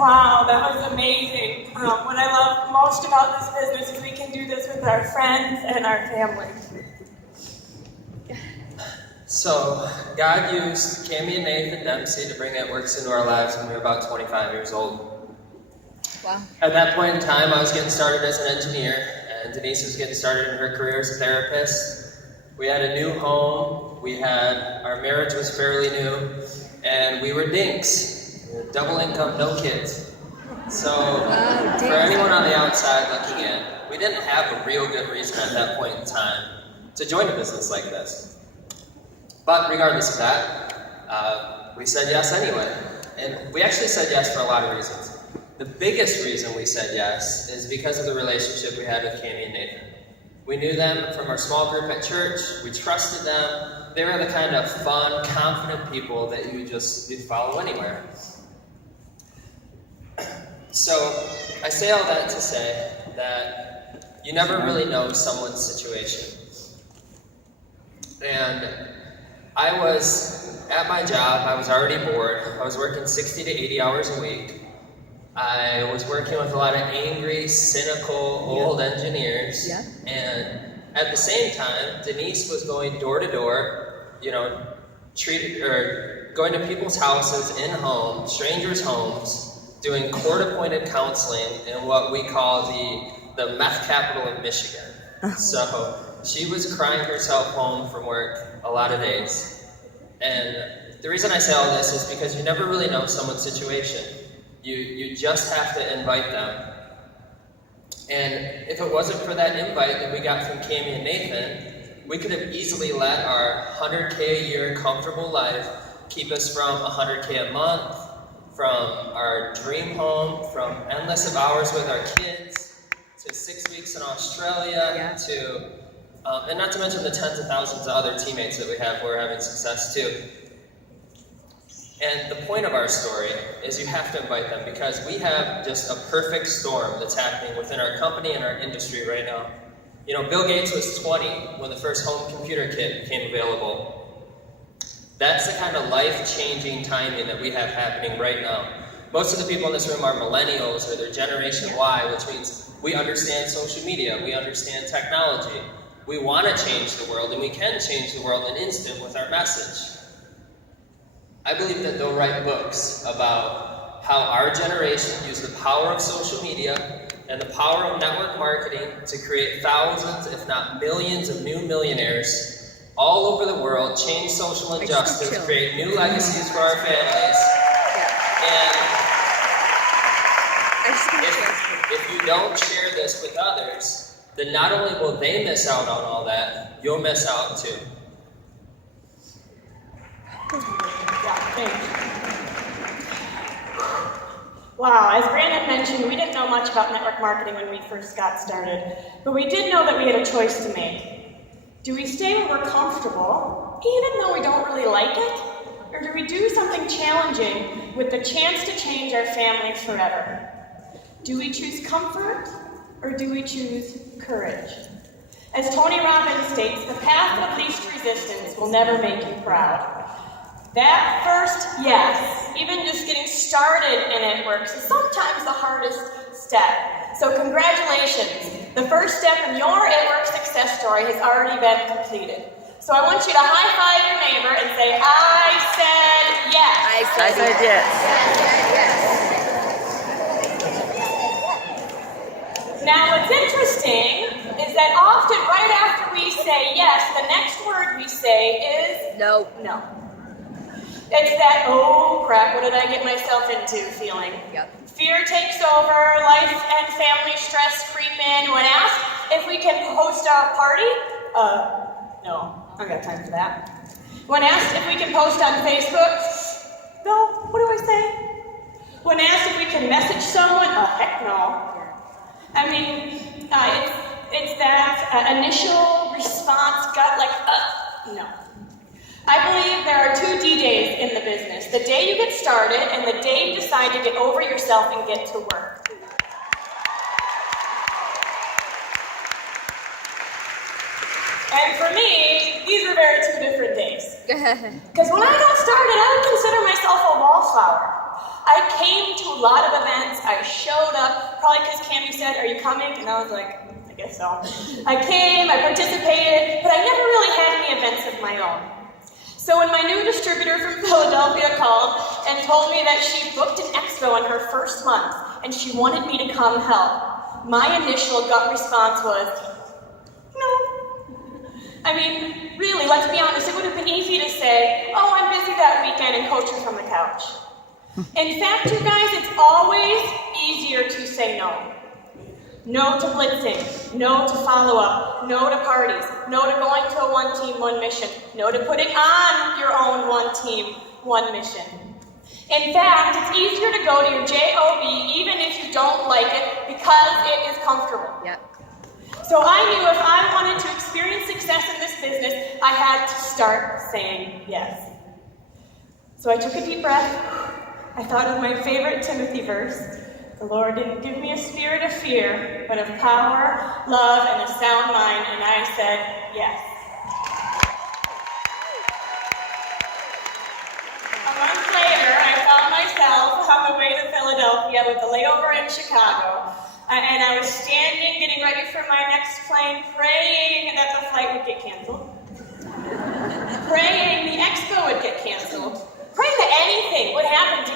Wow, that was amazing. What I love most about this business is we can do this with our friends and our family. So, God used Cammie and Nathan Dempsey to bring Networks into our lives when we were about 25 years old. Wow. At that point in time, I was getting started as an engineer, and Denise was getting started in her career as a therapist. We had a new home, our marriage was fairly new, and we were dinks. Double income, no kids. So, for anyone on the outside looking in, we didn't have a real good reason at that point in time to join a business like this. But regardless of that, we said yes anyway. And we actually said yes for a lot of reasons. The biggest reason we said yes is because of the relationship we had with Cammie and Nathan. We knew them from our small group at church. We trusted them. They were the kind of fun, confident people that you'd follow anywhere. So, I say all that to say that you never really know someone's situation. And I was at my job, I was already bored. I was working 60 to 80 hours a week. I was working with a lot of angry, cynical, old engineers. Yeah. And at the same time, Denise was going door to door, going to people's houses, in homes, strangers' homes, doing court-appointed counseling in what we call the meth capital of Michigan. So she was crying herself home from work a lot of days. And the reason I say all this is because you never really know someone's situation. You just have to invite them. And if it wasn't for that invite that we got from Cammie and Nathan, we could have easily let our $100K a year comfortable life keep us from $100K a month, from our dream home, from endless of hours with our kids, to 6 weeks in Australia, to, and not to mention the tens of thousands of other teammates that we have who are having success too. And the point of our story is you have to invite them because we have just a perfect storm that's happening within our company and our industry right now. You know, Bill Gates was 20 when the first home computer kit became available. That's the kind of life-changing timing that we have happening right now. Most of the people in this room are millennials or they're Generation Y, which means we understand social media, we understand technology. We want to change the world, and we can change the world in an instant with our message. I believe that they'll write books about how our generation used the power of social media and the power of network marketing to create thousands, if not millions, of new millionaires all over the world, change social injustice, create new legacies for our families. And if you don't share this with others, then not only will they miss out on all that, you'll miss out too. Wow, as Brandon mentioned, we didn't know much about network marketing when we first got started, but we did know that we had a choice to make. Do we stay where we're comfortable, even though we don't really like it? Or do we do something challenging with the chance to change our family forever? Do we choose comfort, or do we choose courage? As Tony Robbins states, the path of least resistance will never make you proud. That first yes, even just getting started in it works, is sometimes the hardest step. So congratulations, the first step in your It Works success story has already been completed. So I want you to high-five your neighbor and say, I said yes. I said yes. Now what's interesting is that often right after we say yes, the next word we say is no. No. It's that, oh crap, what did I get myself into feeling. Yep. Fear takes over, life and family stress creep in. When asked if we can host our party, no, I don't got time for that. When asked if we can post on Facebook, no, what do I say? When asked if we can message someone, heck no. I mean, it's that initial response, gut like, no. I believe there are 2 D-days in the business. The day you get started and the day you decide to get over yourself and get to work. And for me, these are 2 different days. Because when I got started, I would consider myself a wallflower. I came to a lot of events, I showed up, probably because Cammie said, "Are you coming?" And I was like, I guess so. I came, I participated, but I never really had any events of my own. So when my new distributor from Philadelphia called and told me that she booked an expo in her first month and she wanted me to come help, my initial gut response was, no. I mean, really, let's be honest, it would have been easy to say, "Oh, I'm busy that weekend," and coach her from the couch. In fact, you guys, it's always easier to say no. No to blitzing, no to follow-up, no to parties, no to going to a one team, one mission, no to putting on your own one team, one mission. In fact, it's easier to go to your JOB even if you don't like it because it is comfortable. Yep. So I knew if I wanted to experience success in this business, I had to start saying yes. So I took a deep breath. I thought of my favorite Timothy verse. The Lord didn't give me a spirit of fear, but of power, love, and a sound mind, and I said yes. A month later, I found myself on the way to Philadelphia with a layover in Chicago, and I was standing, getting ready for my next plane, praying that the flight would get canceled, praying the expo would get canceled, praying that anything would happen to